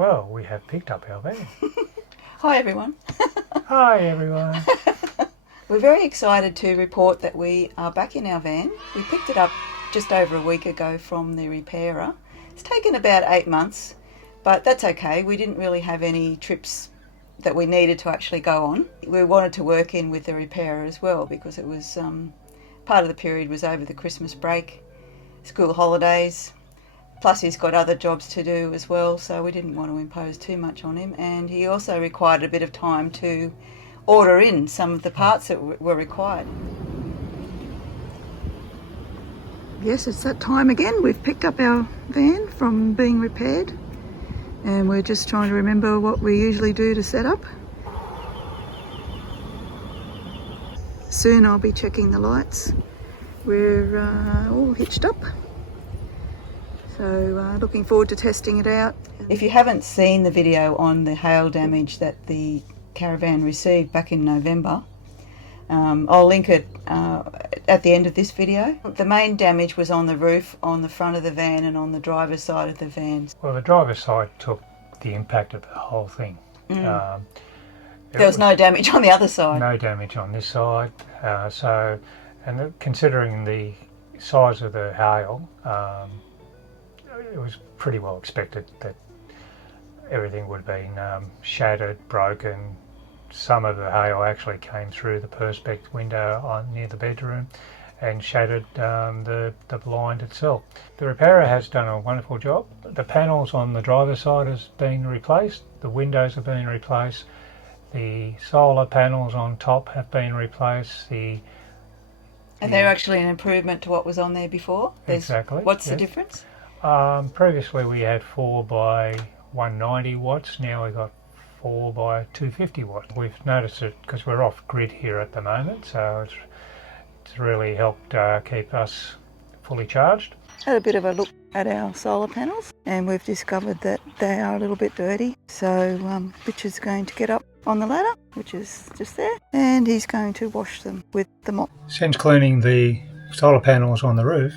Well, we have picked up our van. Hi everyone. Hi everyone. We're very excited to report that we are back in our van. We picked it up just over a week ago from the repairer. It's taken about 8 months, but that's okay. We didn't really have any trips that we needed to actually go on. We wanted to work in with the repairer as well because it was part of the period was over the Christmas break, school holidays, plus he's got other jobs to do as well, so we didn't want to impose too much on him. And he also required a bit of time to order in some of the parts that were required. Yes, it's that time again. We've picked up our van from being repaired and we're just trying to remember what we usually do to set up. Soon I'll be checking the lights. We're all hitched up, so looking forward to testing it out. If you haven't seen the video on the hail damage that the Caravan received back in November, I'll link it at the end of this video. The main damage was on the roof, on the front of the van and on the driver's side of the van. Well, the driver's side took the impact of the whole thing. There was no damage on the other side. No damage on this side. Considering the size of the hail, it was pretty well expected that everything would have been shattered, broken. Some of the hail actually came through the perspex window near the bedroom and shattered the blind itself. The repairer has done a wonderful job. The panels on the driver's side has been replaced, the windows have been replaced, the solar panels on top have been replaced. And they're actually an improvement to what was on there before? Exactly. What's the difference? Previously we had 4 by 190 watts, now we've got 4 by 250 watts. We've noticed it because we're off grid here at the moment, so it's really helped keep us fully charged. Had a bit of a look at our solar panels and we've discovered that they are a little bit dirty, so Richard's going to get up on the ladder, which is just there, and he's going to wash them with the mop. Since cleaning the solar panels on the roof,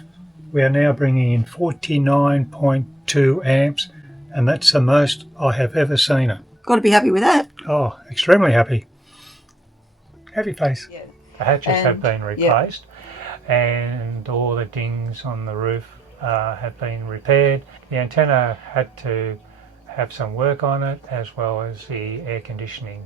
we are now bringing in 49.2 amps, and that's the most I have ever seen it. Got to be happy with that. Oh, extremely happy. Happy face. Yeah. The hatches have been replaced, and all the dings on the roof have been repaired. The antenna had to have some work on it, as well as the air conditioning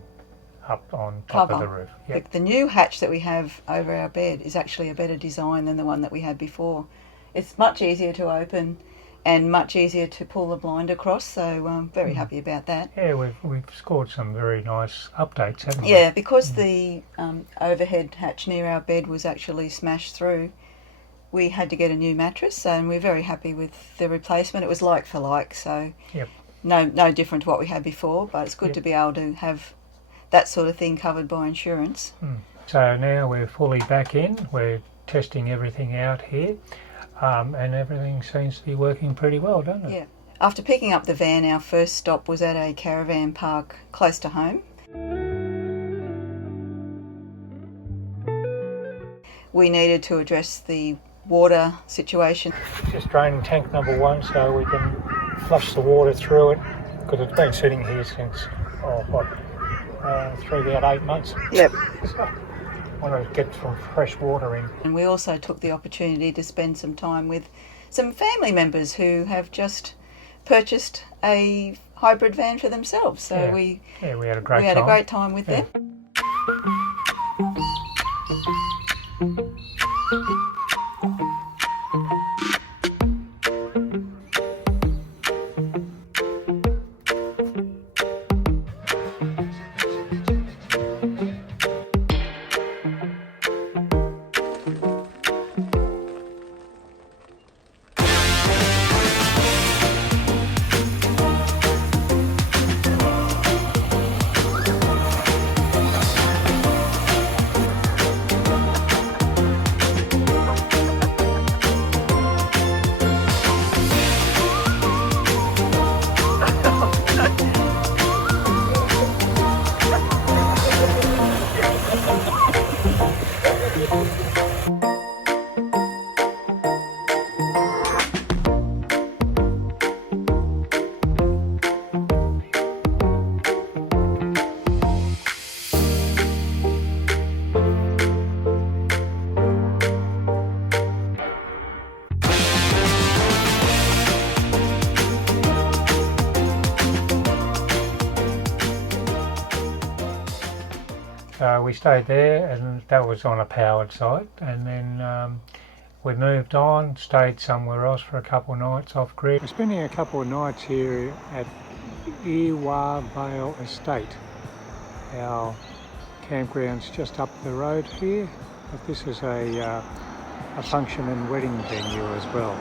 up on top of the roof. Yep. The new hatch that we have over our bed is actually a better design than the one that we had before. It's much easier to open and much easier to pull the blind across, so I'm very happy about that. Yeah, we've scored some very nice updates, haven't we? Yeah, because the overhead hatch near our bed was actually smashed through, we had to get a new mattress, and we're very happy with the replacement. It was like for like, so yep. No different to what we had before, but it's good to be able to have that sort of thing covered by insurance. So now we're fully back in, we're testing everything out here. And everything seems to be working pretty well, doesn't it? Yeah. After picking up the van, our first stop was at a caravan park close to home. We needed to address the water situation. Just draining tank number 1 so we can flush the water through it, because it's been sitting here since, through about 8 months. Yep. So, want to get some fresh water in. And we also took the opportunity to spend some time with some family members who have just purchased a hybrid van for themselves. So we had a great time with them. we stayed there, and that was on a powered site, and then we moved on, stayed somewhere else for a couple of nights off grid. We're spending a couple of nights here at Ewa Vale Estate. Our campground's just up the road here, but this is a function and wedding venue as well.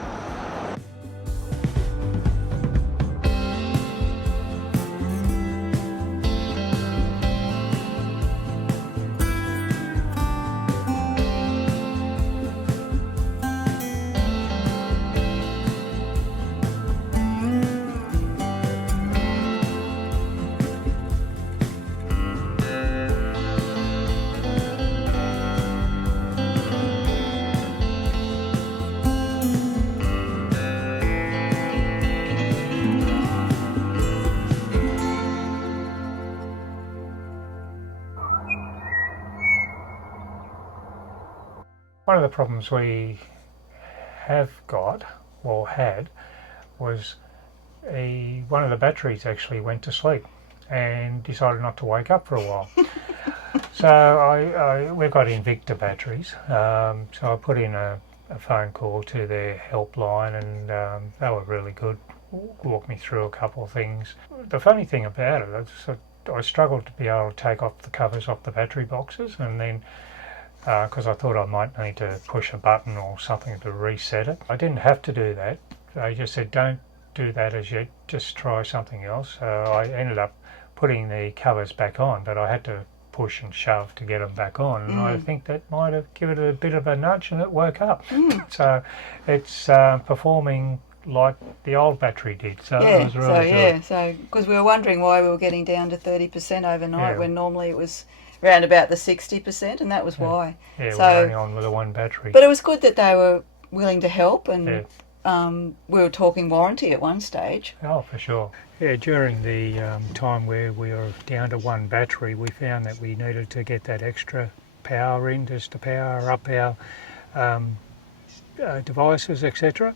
One of the problems we have got, or had, was one of the batteries actually went to sleep and decided not to wake up for a while. So we've got Invicta batteries, so I put in a phone call to their helpline, and they were really good, walked me through a couple of things. The funny thing about it is that I struggled to be able to take off the covers off the battery boxes, and then because I thought I might need to push a button or something to reset it. I didn't have to do that. They just said, don't do that as yet, just try something else. So I ended up putting the covers back on, but I had to push and shove to get them back on, and I think that might have given it a bit of a nudge and it woke up. So it's performing like the old battery did, so it was really good. So because we were wondering why we were getting down to 30% overnight when normally it was around about the 60%, and that was why. Yeah, so, we're only on with the one battery. But it was good that they were willing to help, and we were talking warranty at one stage. Oh, for sure. Yeah, during the time where we were down to one battery, we found that we needed to get that extra power in just to power up our devices, etc.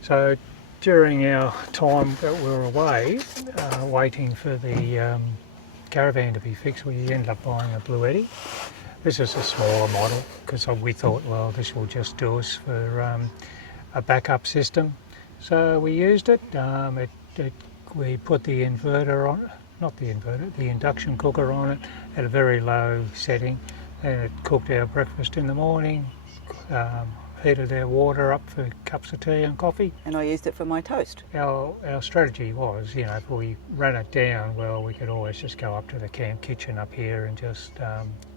So during our time that we were away, waiting for the Caravan to be fixed, we ended up buying a Blue Eddy. This is a smaller model because we thought, well, this will just do us for a backup system. So we used it. We put the inverter on it, not the inverter, the induction cooker on it at a very low setting, and it cooked our breakfast in the morning, heated our water up for cups of tea and coffee. And I used it for my toast. Our strategy was, if we ran it down, well, we could always just go up to the camp kitchen up here and just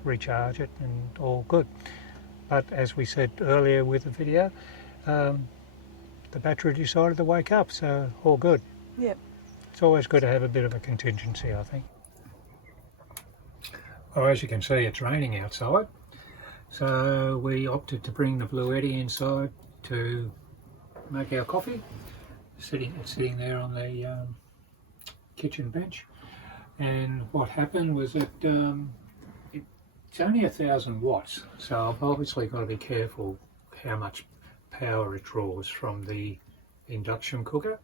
recharge it, and all good. But as we said earlier with the video, the battery decided to wake up, so all good. Yep. It's always good to have a bit of a contingency, I think. Well, as you can see, it's raining outside. So we opted to bring the Blue Eddy inside to make our coffee. It's sitting there on the kitchen bench. And what happened was that it's only 1,000 watts. So I've obviously got to be careful how much power it draws from the induction cooker.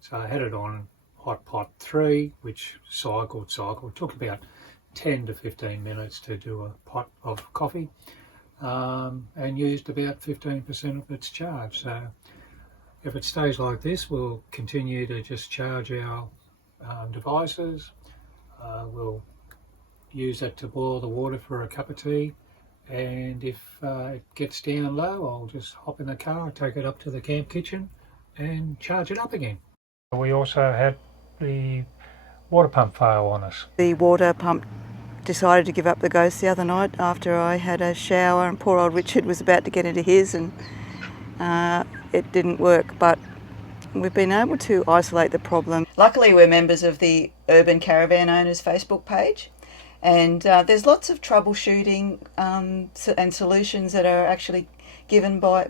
So I had it on hot pot 3, which cycled. It took about 10 to 15 minutes to do a pot of coffee. And used about 15% of its charge. So if it stays like this, we'll continue to just charge our devices. We'll use that to boil the water for a cup of tea, and if it gets down low, I'll just hop in the car, take it up to the camp kitchen and charge it up again. We also had the water pump fail on us. The water pump decided to give up the ghost the other night after I had a shower, and poor old Richard was about to get into his, and it didn't work, but we've been able to isolate the problem. Luckily we're members of the Urban Caravan Owners Facebook page, and there's lots of troubleshooting and solutions that are actually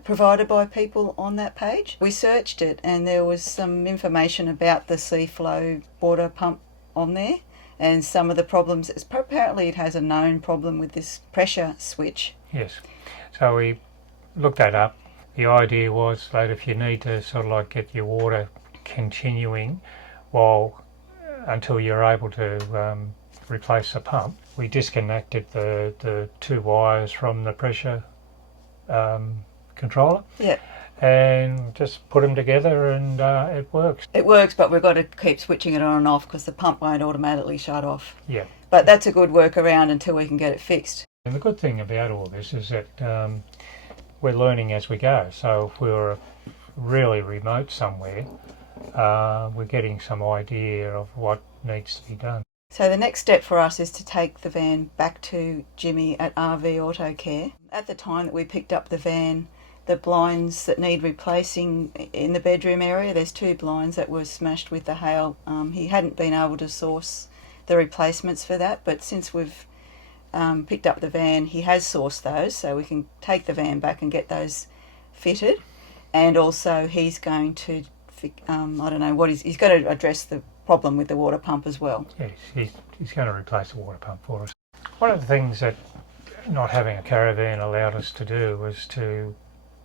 provided by people on that page. We searched it and there was some information about the Seaflow water pump on there, and some of the problems. Apparently it has a known problem with this pressure switch. Yes, so we looked that up. The idea was that if you need to sort of like get your water continuing until you're able to replace the pump, we disconnected the two wires from the pressure controller. Yeah. And just put them together, and it works. It works, but we've got to keep switching it on and off because the pump won't automatically shut off. Yeah. But that's a good workaround until we can get it fixed. And the good thing about all this is that we're learning as we go. So if we were really remote somewhere, we're getting some idea of what needs to be done. So the next step for us is to take the van back to Jimmy at RV Auto Care. At the time that we picked up the van, the blinds that need replacing in the bedroom area, there's 2 blinds that were smashed with the hail. He hadn't been able to source the replacements for that, but since we've picked up the van, he has sourced those, so we can take the van back and get those fitted. And also he's going to, I don't know what he's going to address the problem with the water pump as well. Yes, he's going to replace the water pump for us. One of the things that not having a caravan allowed us to do was to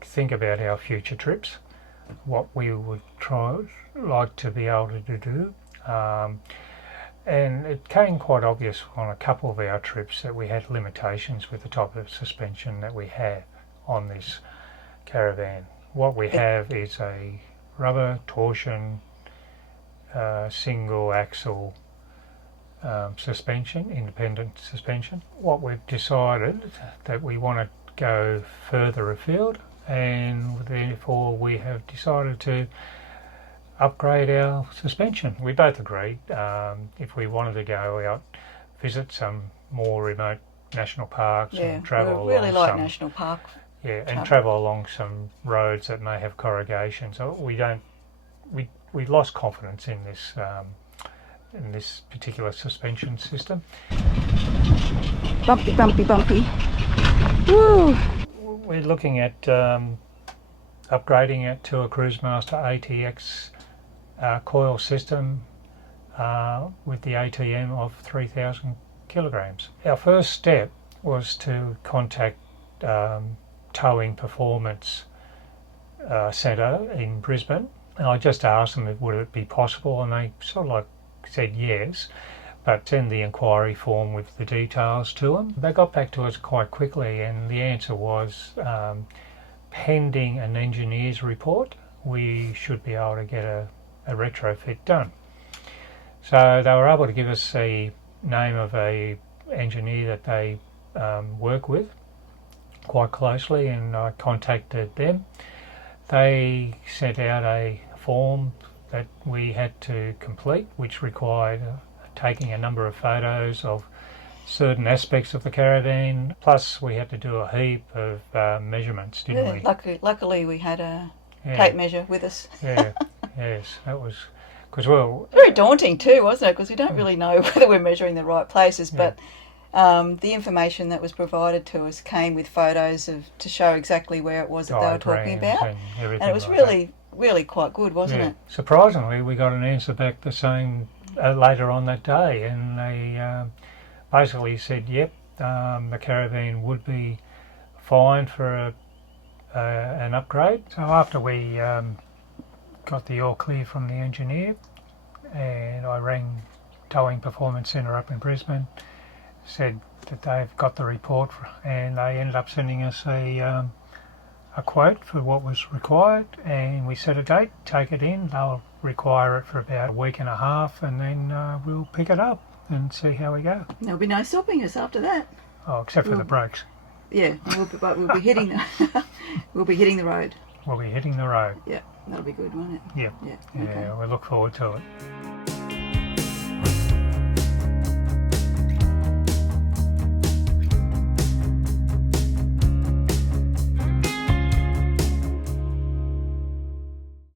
think about our future trips, what we would like to be able to do. And it became quite obvious on a couple of our trips that we had limitations with the type of suspension that we have on this caravan. What we have is a rubber torsion single axle suspension, independent suspension. What we've decided that we want to go further afield, and therefore we have decided to upgrade our suspension. We both agreed if we wanted to go out, visit some more remote national parks and travel we really along like some national park. Yeah, and travel along some roads that may have corrugation. So we lost confidence in this particular suspension system. Bumpy, bumpy, bumpy. Woo! We're looking at upgrading it to a Cruisemaster ATX coil system with the ATM of 3,000 kilograms. Our first step was to contact Towing Performance Centre in Brisbane, and I just asked them would it be possible, and they sort of said yes, but send the inquiry form with the details to them. They got back to us quite quickly, and the answer was pending an engineer's report, we should be able to get a retrofit done. So they were able to give us the name of a engineer that they work with quite closely, and I contacted them. They sent out a form that we had to complete, which required taking a number of photos of certain aspects of the caravan, plus we had to do a heap of measurements, didn't we? Luckily we had a tape measure with us. Yes, that was because very daunting too, wasn't it? Because we don't really know whether we're measuring the right places, but the information that was provided to us came with photos to show exactly where it was that they were talking about, and it was really quite good, wasn't it? Surprisingly, we got an answer back the same later on that day, and they basically said, yep, the caravan would be fine for an upgrade. So after we got the all clear from the engineer, and I rang Towing Performance Centre up in Brisbane, said that they've got the report, and they ended up sending us a quote for what was required, and we set a date, take it in. They'll require it for about a week and a half, and then we'll pick it up and see how we go. There'll be no stopping us after that. Oh, except for the brakes. Yeah, but we'll be hitting we'll be hitting the road. We'll be hitting the road. Yeah, that'll be good, won't it? Yeah. Okay. We look forward to it.